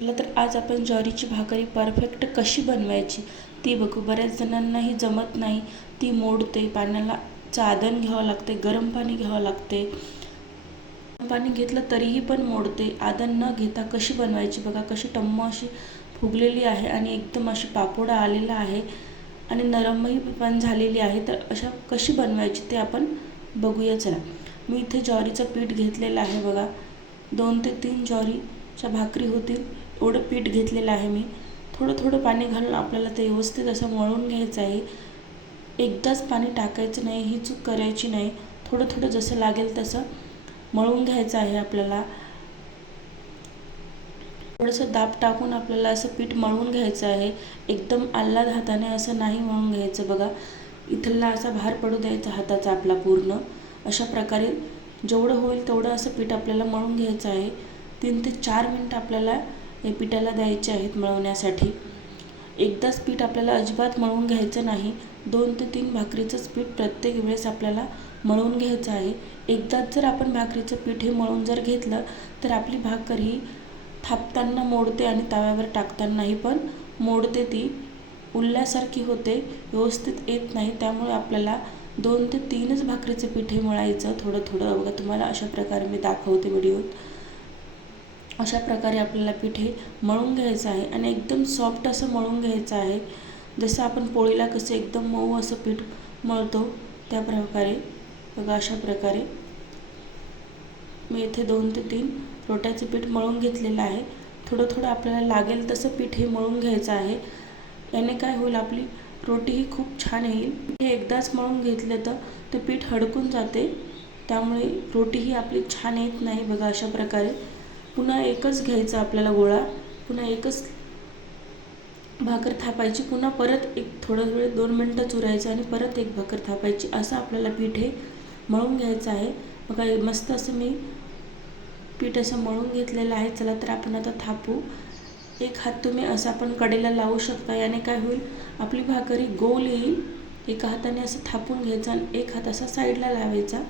तर आज आपण ज्वारीची भाकरी परफेक्ट कशी बनवायची ती बघू. बऱ्याच जणांना ही जमत नाही, ती मोडते. पाण्याला चादण घ्यावं लागते, गरम पाणी घ्यावं लागते. पाणी घेतलं तरीही पण मोडते. आदन न घेता कशी बनवायची बघा. कशी टम्म अशी फुगलेली आहे आणि एकदम अशी पापोडा आलेला आहे आणि नरमही पण झालेली आहे. तर अशा कशी बनवायची ते आपण बघूया. चला, मी इथे ज्वारीचं पीठ घेतलेलं आहे बघा. 2 ते 3 ज्वारीच्या भाकरी होतील एवढं पीठ घेतलेलं आहे मी. थोडं थोडं पाणी घालून आपल्याला ते व्यवस्थित असं मळून घ्यायचं आहे. एकदाच पाणी टाकायचं नाही, ही चूक करायची नाही. थोडं थोडं जसं लागेल तसं मळून घ्यायचं आहे आपल्याला. थोडंसं दाब टाकून आपल्याला असं पीठ मळून घ्यायचं आहे. एकदम आल्हाद हाताने असं नाही मळून घ्यायचं बघा. इथला असा भार पडू द्यायचा हाताचा आपला पूर्ण. अशा प्रकारे जेवढं होईल तेवढं असं पीठ आपल्याला मळून घ्यायचं आहे. 3 ते 4 मिनटं आपल्याला हे पिठाला द्यायचे आहेत मळवण्यासाठी. एकदाच पीठ आपल्याला अजिबात मळून घ्यायचं नाही. 2 ते 3 भाकरीचंच पीठ प्रत्येक वेळेस आपल्याला मळून घ्यायचं आहे. एकदाच जर आपण भाकरीचं पीठ हे मळून जर घेतलं तर आपली भाकर ही थापताना मोडते आणि तव्यावर टाकतानाही पण मोडते. ती उलल्यासारखी होते, व्यवस्थित येत नाही. त्यामुळे आपल्याला 2 ते 3च भाकरीचं पीठ हे मळायचं थोडं थोडं. बघा, तुम्हाला अशा प्रकारे मी दाखवते व्हिडिओत. अशा प्रकारे आपल्याला पीठ हे मळून घ्यायचं आहे आणि एकदम सॉफ्ट असं मळून घ्यायचं आहे. जसं आपण पोळीला कसं एकदम मऊ असं पीठ मळतो त्या प्रकारे बघा. अशा प्रकारे मी इथे 2 ते 3 रोट्याचं पीठ मळून घेतलेलं आहे. थोडं थोडं आपल्याला लागेल तसं पीठ हे मळून घ्यायचं आहे. याने काय होईल, आपली रोटी ही खूप छान येईल. हे एकदाच मळून घेतलं तर ते पीठ हडकून जाते, त्यामुळे रोटी ही आपली छान येत नाही बघा. अशा प्रकारे पुन्हा एकच घ्यायचं आपल्याला गोळा, पुन्हा एकच भाकर थापायची. पुन्हा परत एक थोडं वेळ 2 मिनटं चुरायचं आणि परत एक भाकर थापायची. असं आपल्याला पीठ हे मळून घ्यायचं आहे बघा. मस्त असं मी पीठ असं मळून घेतलेलं आहे. चला तर आपण आता थापू. एक हात तुम्ही असा पण कडेला लावू शकता. याने काय होईल, आपली भाकरी गोल येईल. एका हाताने असं थापून घ्यायचं आणि एक हात असा साईडला लावायचा.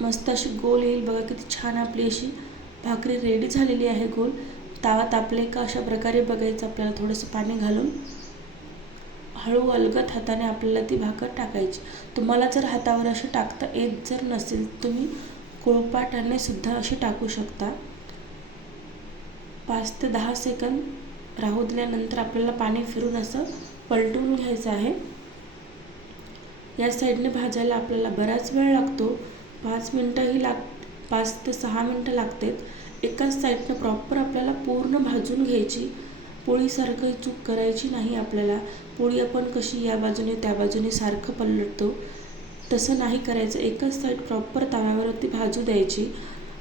मस्त अशी गोल येईल बघा. किती छान आपली अशी भाकरी रेडी झालेली आहे गोल. तावा तापले का अशा प्रकारे बघायचं आपल्याला. थोडंसं पाणी घालून हळू अलगद हाताने आपल्याला ती भाकर टाकायची. तुम्हाला जर हातावर अशी टाकता येत जर नसेल, तुम्ही कोळपाटाने सुद्धा अशी टाकू शकता. 5 ते 10 सेकंद राहू दिल्यानंतर आपल्याला पाणी फिरून असं पलटून घ्यायचं आहे. या साईडने भाजायला आपल्याला बराच वेळ लागतो. 5 ते 6 मिनटं लागतात. एकाच साईडनं प्रॉपर आपल्याला पूर्ण भाजून घ्यायची. पोळीसारखं चूक करायची नाही आपल्याला. पोळी आपण कशी या बाजूने त्या बाजूने सारखं पलटतो तसं नाही करायचं. एकच साईड प्रॉपर तव्यावरती भाजू द्यायची.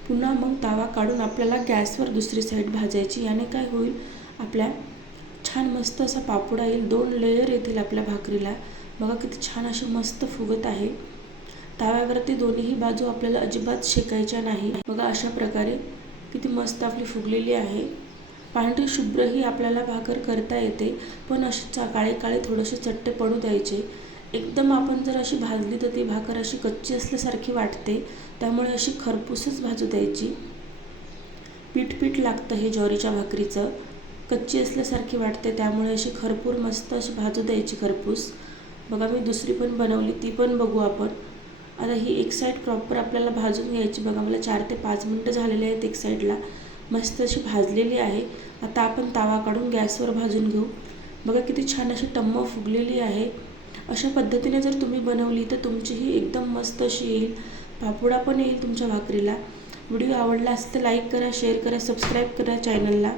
पुन्हा मग तवा काढून आपल्याला गॅसवर दुसरी साईड भाजायची. याने काय होईल, आपल्या छान मस्त असा पापडा येईल. 2 लेयर येतील आपल्या भाकरीला बघा. किती छान अशी मस्त फुगत आहे. तव्यावरती दोन्ही बाजू आपल्याला अजिबात शेकायच्या नाही बघा. अशा प्रकारे किती मस्त आपली फुगलेली आहे. पांढरी शुभ्र ही आपल्याला भाकर करता येते, पण अशी काळे काळे थोडेसे चट्टे पडू द्यायचे. एकदम आपण जर अशी भाजली तर ती भाकर अशी कच्ची असल्यासारखी वाटते. त्यामुळे अशी खरपूसच भाजू द्यायची. पीठ पीठ लागतं हे ज्वारीच्या भाकरीचं. कच्ची असल्यासारखी वाटते, त्यामुळे अशी खरपूर मस्त अशी भाजू द्यायची खरपूस बघा. मी दुसरी पण बनवली, ती पण बघू आपण. आता ही एक साईड प्रॉपर आपल्याला भाजून घ्यायची बघा. मला 4 ते 5 मिनटं झालेले आहेत एक साईडला. मस्त अशी भाजलेली आहे. आता आपण तवा काढून गॅसवर भाजून घेऊ बघा. किती छान अशी टम्म फुगलेली आहे. अशा पद्धतीने जर तुम्ही बनवली तर तुमचीही एकदम मस्त अशी येईल. पापोडा पण येईल तुमच्या भाकरीला. व्हिडिओ आवडला असेल तर लाईक करा, शेअर करा, सबस्क्राईब करा चॅनलला.